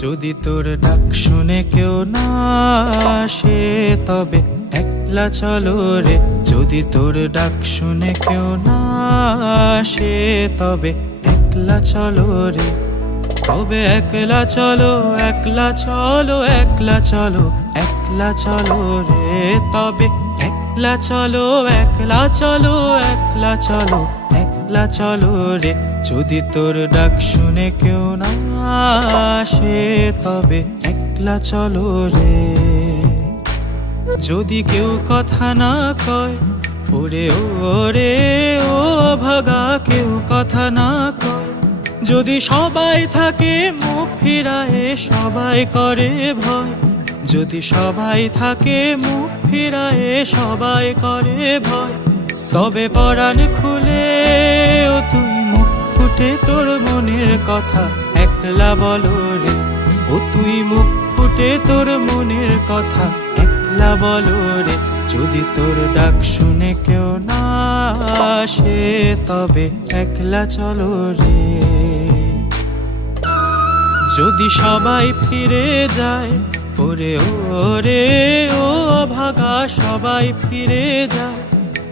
যদি তোর ডাক শুনে কেউ না আসে তবে একলা চলো রে। যদি তোর ডাক শুনে কেউ না আসে তবে একলা চলো রে। তবে একলা চলো, একলা চলো, একলা চলো, একলা চলো রে। তবে একলা চলো, একলা চলো, একলা চলো, একলা চলো রে। যদি তোর ডাক শুনে কেউ না আসে তবে একলা চলো রে। যদি কেউ কথা না কয় ওরে ওরে ও ভাগা, কেউ কথা না কয়, যদি সবাই থাকে মুখ ফিরায়ে সবাই করে ভয়, যদি সবাই থাকে মুখ ফিরায়ে সবাই করে ভয়, তবে পরাণ খুলে ও তুই মুখ ফুটে তোর মনের কথা একলা বলো রে। ও তুই মুখ ফুটে তোর মনের কথা একলা বলো রে। যদি তোর ডাক শুনে কেউ না আসে তবে একলা চলো রে। যদি সবাই ফিরে যায় ওরে ওরে ও ভাগা, সবাই ফিরে যায়,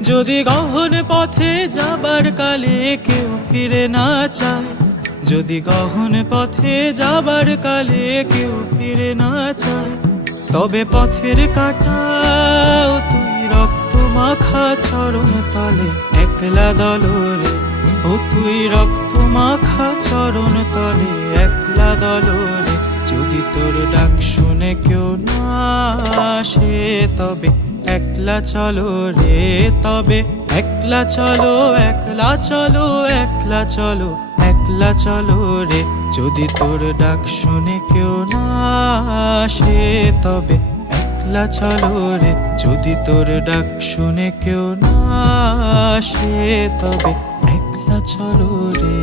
যদি গহন পথে যাবার কালে কেউ ফিরে না চায়, যদি গহন পথে যাবার কালে কেউ ফিরে না চায়, তবে পথের কাঁটাও তুই রক্ত মাখা চরণ তলে একলা দলরে। ও তুই রক্ত মাখা চরণ তলে একলা দলরে। যদি তোর ডাক শুনে কেউ না আসে তবে একলা চলো রে। তবে একলা চলো, একলা চলো, একলা চলো, একলা চলো রে। যদি তোর ডাক শুনে কেউ না আসে তবে একলা চলো রে। যদি তোর ডাক শুনে কেউ না আসে তবে একলা চলো রে।